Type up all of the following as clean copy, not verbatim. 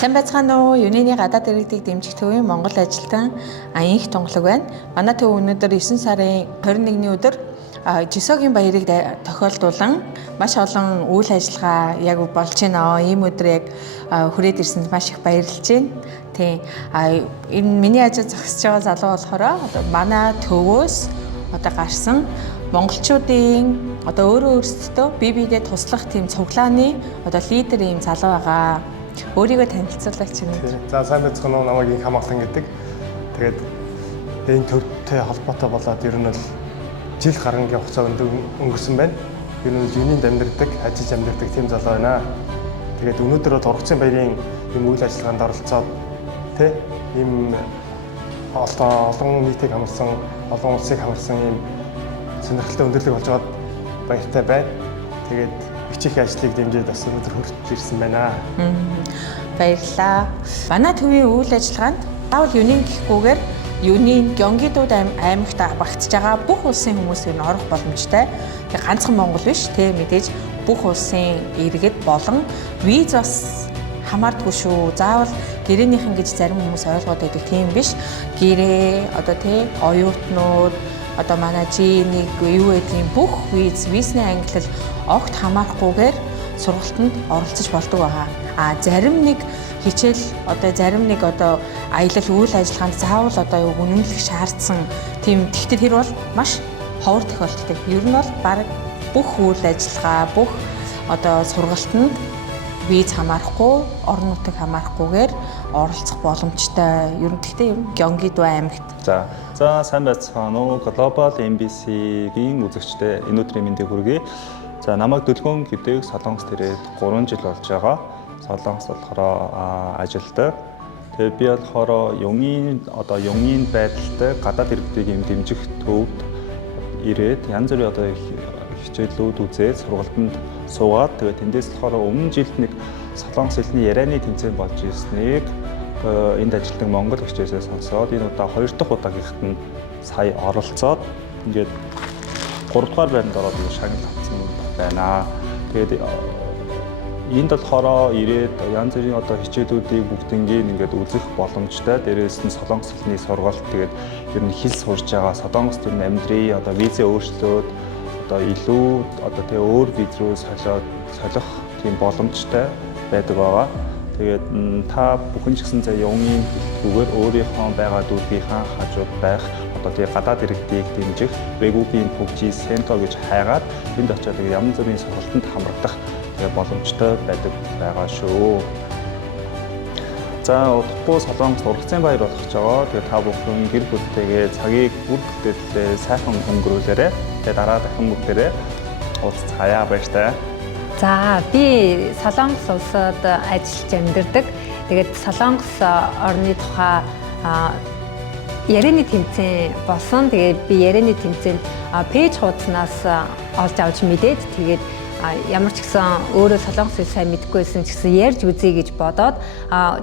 Сайн байцгаана уу? Юуны гадаад иргэдийг дэмжих төвийн Монгол ажилтан Аянх Тунгалаг байна. Манай төв өнөөдөр 9 сарын 21-ний өдөр Жисогийн баярыг тохиолдуулан маш олон үйл ажиллагаа яг болж байна. Ийм өдөр яг хүрээд ирсэнд маш их баярлж байна. Тийм. Энэ миний ажил зогсож байгаа залуу болохоор одоо манай төвөөс одоо гарсан монголчуудын одоо өөрөөсөө бие биедээ туслах тийм цуглааны одоо лидер ийм залуу байгаа. Өөрийгөө танилцуулаач юм. За сайн байцгаана уу, намайг их хамгаалан гэдэг. Тэгээд энэ төвтэй холбоотой болоод ер нь бол жил гарангийн хугацаа өнгөрсөн байна. Ер нь юунд амьдардаг, ажиллаж амьдардаг тийм залуу байна. Тэгээд өнөөдөр бол ургацын баярын юм үйл ажиллагаанд оролцоод ийм олон нийтийг хамарсан, олон улсыг хамарсан ийм сонирхолтой өндөрлөг болж байгаад баяртай байна. Тэгээд их ажлыг дэмжиж бас өнөөдөр хүрч ирсэн байна. Баярлалаа. Манай төвийн үйл ажиллагаанд заавал юуны гэхгүйгээр юуны Геонгидууд аймагт багтж байгаа бүх улсын хүмүүс ер нь орох боломжтой. Тэгээ ганцхан Монгол биш, мэдээж бүх улсын иргэд болон виз бас хамаардгүй шүү. Заавал гэрээнийхэн гэж зарим хүмүүс ойлгоод байдаг тийм биш. Гэрээ одоо оюутнууд одоо манай G1 юу гэдгийг бүх визний ангилал огт хамаарахгүйгээр сургалтанд оролцож болдог байгаа. Зарим нэг хичээл зарим нэг аялал үйл ажиллагаанд заавал үнэмлэх шаардсан тийм тэгтээ тэр бол маш ховор тохиолдолтой. Ер нь бол баг бүх үйл ажиллагаа бүх сургалтанд виз хамаарахгүй, орон нутаг хамаарахгүйгээр оролцох боломжтой. Ер нь тэгтээ Геонгидуу аймагт. За сайн байцгаана уу. Global MBC-ийн үзэгчтэй энэ өдрийн мэндийг хүргэе. За намайг Дүлгөн гэдэг Солонгос ирээд 3 жил болж байгаа. Солонгос болохоор ажилдаг. Тэгээ би болохоор юуны байдалтай гадаад иргэдийг дэмжих төвд ирээд янз бүрийн хичээлүүд үзээд сургалтанд суугаад тэгээ тэндээс болохоор өмнө жилд нэг Солонгос хэлний ярианы тэмцээн болж ирснийг энд ажилладаг монгол хичээлээ сонсоод энэ удаа 2 дахь удаагийнхт нь сая оролцоод ингээд 3 дугаар байранд ороод шагнал авсан байна. Тэгээд энд болохоор ирээд янз бүрийн хичээлүүдийг бүгднийг ингээд үзэх боломжтой. Дээрээс нь Солонгос хэлний сургалт тэгээд ер нь хэл сурж байгаа Солонгост ер нь амьдрий визээ өөрчлөөд илүү өөр виз рүү солих тийм боломжтой байдаг байгаа. Тэгээд та бүхэн ч гэсэн юуны хэлтгүүгээр өөрийнхөө байгаа дүүргийнхаа хажууд байх гадаад иргэдийг дэмжих Вэгүүгийн Пүгжи Сенто гэж хайгаад тэнд очиод янз бүрийн сургалтанд хамрагдах боломжтой байгаа шүү. За удахгүй Солонгос ургацын баяр болох гэж байгаа. Тэгээд та бүхэн гэр бүлтэйгээ цагийг бүр бүтээлээ сайхан өнгөрүүлээрэй. Тэгээд дараа дахин бүгдээрээ уулзцаая баяртай. За би Солонгос улсад ажиллаж амьдардаг. Тэгээд Солонгос орны тухай ярианы тэмцээн болсон. Тэгээд би ярианы тэмцээнд пэйж хуудаснаас олж авч мэдээд тэгээд ямар ч гэсэн өөрөө солонгос хэл сайн мэдэхгүй байсан ч гэсэн ярьж үзье гэж бодоод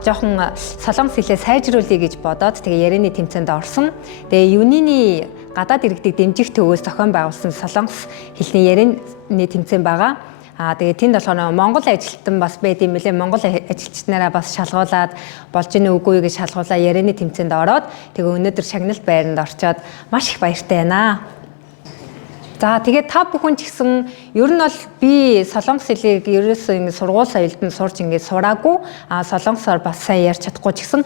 жоохон солонгос хэлээ сайжруулъя гэж бодоод тэгээ ярианы тэмцээнд орсон. Тэгээ юуны гадаад иргэдийг дэмжих төвөөс зохион байгуулсан солонгос хэлний ярианы тэмцээн байгаа. Тэгээ тэнд болохоор монгол ажилтан бас байд юм лээ. Монгол ажилчнараа бас шалгуулад болж ийн үгүй гэж шалгуулаа ярианы тэмцээнд ороод тэгээ өнөөдөр шагналт байранд орчоод маш их баяртай байна. За тэгээд та бүхэн ч гэсэн ер нь бол би солонгос хэлийг ерөөсөө сургууль соёлд нь сурч сураагүй солонгосоор бас сайн ярьж чадахгүй ч гэсэн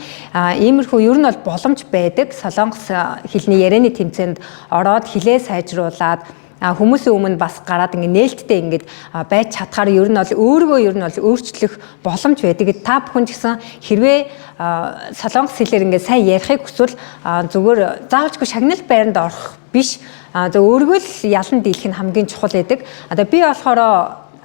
иймэрхүү ер нь бол боломж байдаг. Солонгос хэлний ярианы тэмцээнд ороод хэлээ сайжруулад хүмүүсийн өмнө бас гараад нээлттэй байж чадхаар ер нь бол өөрийгөө өөрчлөх боломж байдаг. Та бүхэн ч гэсэн хэрвээ солонгос хэлээр сайн ярихыг хүсвэл зүгээр заавалжгүй шагналт байранд орох биш. Өөрийгөө л ялан дийлэх нь хамгийн чухал байдаг. Би болохоор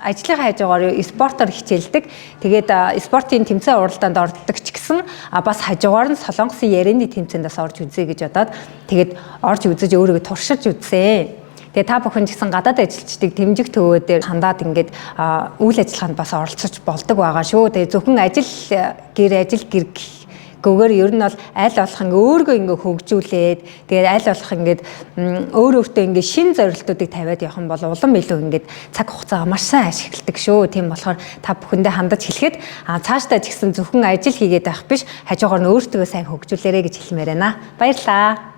ажлын хажуугаар спортоор хичээлдэг. Тэгээд спортын тэмцээн уралдаанд ордог ч гэсэн бас хажуугаар нь солонгосын ярианы тэмцээндээс орж үзье гэж бодоод тэгээд орж үзэж өөрийгөө туршиж үзсэн. Тэгээ та бүхэн ч гэсэн гадаад ажилчдыг дэмжих төвөөдөр хандаад үйл ажиллагаанд бас оролцож болдог байгаа шүү. Тэгээ зөвхөн ажил гэр гүгээр ер нь бол аль болох ингээ өөргөө ингээ хөгжүүлээд тэгээд аль болох ингээ өөртөө ингээ шин зорилтуудыг тавиад явах юм бол улам илүү ингээ цаг хугацаагаа маш сайн ашигладаг шүү. Тийм болохоор та бүхэндээ хандаж хэлэхэд цаашдаа ч гэсэн зөвхөн ажил хийгээд байх биш, хажуугаар нь өөртөө сайн хөгжүүлээрэй гэж хэлмээр байна. Баярлалаа.